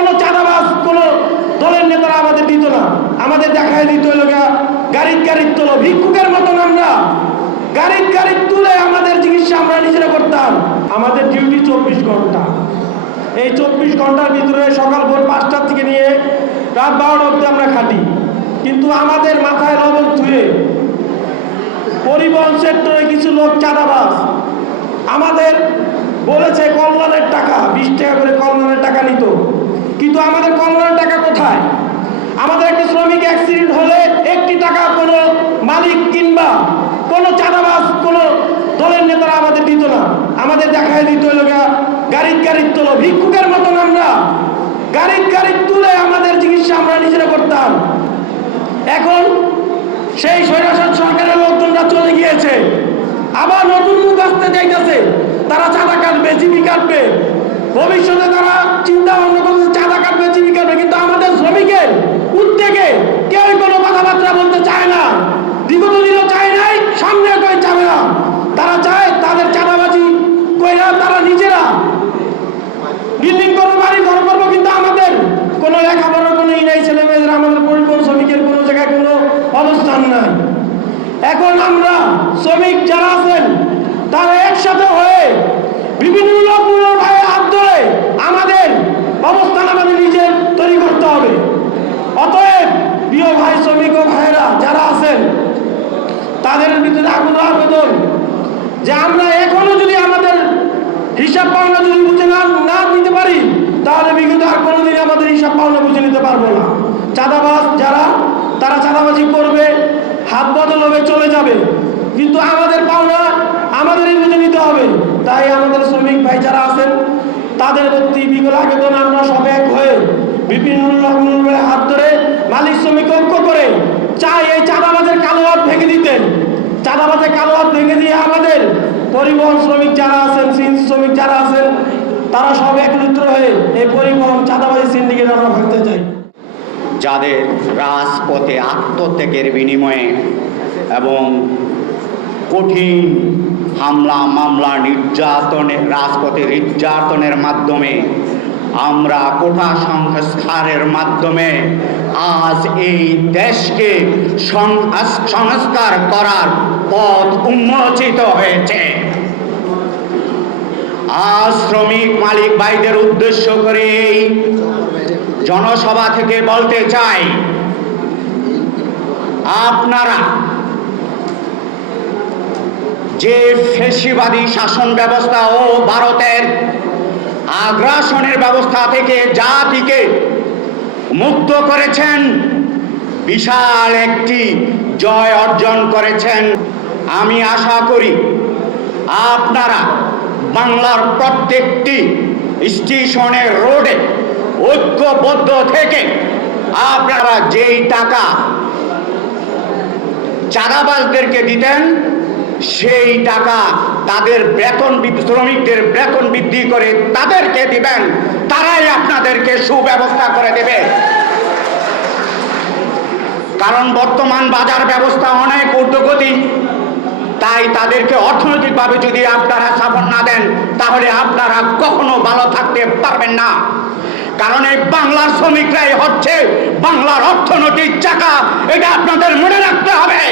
কোনো চাঁদাবাজ কোনো দলের নেতারা আমাদের দিত না। আমাদের দেখায় দিত গাড়ি তোলো, ভিক্ষুকের মতন আমরা গাড়ি তুলে আমাদের চিকিৎসা আমরা নিজেরা করতাম। আমাদের ডিউটি 24 ঘন্টা। এই 24 ঘন্টার ভিতরে সকাল ভোর 5টার থেকে নিয়ে রাত 12টা অবধি আমরা খাটি। কিন্তু আমাদের মাথায় লবণ ধুয়ে পরিবহন সেক্টরে কিছু লোক চাঁদাবাজ আমাদের বলেছে কল্যাণের টাকা 20 টাকা করে কল্যাণের টাকা নিত। কিন্তু আমাদের কল্যাণের টাকা কোথায়? আমাদের একটা শ্রমিক অ্যাক্সিডেন্ট হলে 1 টাকা কোনো মালিক কিংবা কোনো চাঁদাবাজ কোনো দলের নেতারা আমাদের দিত না। আমাদের দেখায় দিত গাড়ি তোলো, ভিক্ষুকের মতন আমরা গাড়ি তুলে আমাদের চিকিৎসা আমরা নিজেরা করতাম। এখন সেই স্বৈরাচার সরকারের লোকজনরা চলে গিয়েছে, আবার নতুন মুখ আসতে চাইতেছে। তারা চাঁদা কাটবে, জিবি কাটবে, ভবিষ্যতে তারা চিন্তা ভাবনা করছে চাঁদা কাটবে, জিবি কাটবে। কিন্তু আমাদের শ্রমিকের উদ্যোগে কেউ কোনো কথাবার্তা বলতে চায় না, বিগত দিনও চায় নাই, সামনে কেউ চাবে না। তারা চায় তাদের চাঁদাবাজি কইরা তারা নিজেরা বিল্ডিং করবো, বাড়ি ঘর করবো। কিন্তু আমাদের কোনো লেখাপড়ার কোনো নাই, ছেলে মেয়েদের আমাদের পরিবহন শ্রমিকের কোনো জায়গায় কোনো অবস্থান নাই। এখন আমরা শ্রমিক যারা আছেন তারা একসাথে হয়ে বিভিন্ন লোকগুলোর ভাইয়ের হাত ধরে আমাদের অবস্থান আমাদের নিজের তৈরি করতে হবে। অতএব প্রিয় ভাই শ্রমিক ও ভাইয়েরা যারা আছেন তাদের ভিতরে আবেদন যে আমরা এখনো যদি আমাদের হিসাব পাওনা যদি বুঝে না নিতে পারি, তাহলে বিগত আর কোনোদিন আমাদের হিসাব পাওনা বুঝে নিতে পারবো না। চাঁদাবাজ যারা তারা চাঁদাবাজি করবে, হাত বদল হবে, চলে যাবে, কিন্তু আমাদের পাওনা আমাদেরই বুঝে নিতে হবে। তাই আমাদের শ্রমিক ভাই যারা আছেন তাদের প্রতি বিগত আবেদন আমরা সব এক হয়ে বিভিন্ন রকমের হাত ধরে মালিক শ্রমিক ঐক্য করে চাই এই চাঁদাবাজের কালো হাত ভেঙে দিতে। চাঁদাবাজের কালো হাত ভেঙে দিয়ে আমাদের পরিবহন শ্রমিক যারা আছেন, সিএনজি শ্রমিক যারা আছেন, তারা সব একত্রিত হয়ে এই পরিবহন চাঁদাবাজি সিন্ডিকেট আমরা ভাঙতে চাই। যাদের রাজপথে আত্মত্যাগের বিনিময়ে এবং কঠিন হামলা মামলা নির্যাতনের রাজপথে নির্যাতনের মাধ্যমে আমরা কোটা সংস্কারের মাধ্যমে আজ এই দেশকে সংস্কার করার পথ উন্মোচিত হয়েছে। আজ শ্রমিক মালিক ভাইদের উদ্দেশ্য করে এই জনসভা থেকে বলতে চাই, আপনারা যে ফ্যাসিবাদী শাসন ব্যবস্থা ও ভারতের আগ্রাসনের ব্যবস্থা থেকে জাতিকে মুক্ত করেছেন, বিশাল একটি জয় অর্জন করেছেন। আমি আশা করি আপনারা বাংলার প্রত্যেকটি স্টেশনের রোডে ঐক্যবদ্ধ থেকে আপনারা যেই টাকা চাঁদাবাজদেরকে দিতেন সেই টাকা তাদের বেতন শ্রমিকদের বেতন বৃদ্ধি করে তাদেরকে দিবেন, তারাই আপনাদেরকে সুব্যবস্থা করে দেবে। কারণ বর্তমান বাজার ব্যবস্থা অনেক ঊর্ধ্বগতি, তাই তাদেরকে অর্থনৈতিকভাবে যদি আপনারা সাপোর্ট না দেন তাহলে আপনারা কখনো ভালো থাকতে পারবেন না। কারণ এই বাংলার শ্রমিকরাই হচ্ছে বাংলার অর্থনৈতিক চাকা, এটা আপনাদের মনে রাখতে হবে।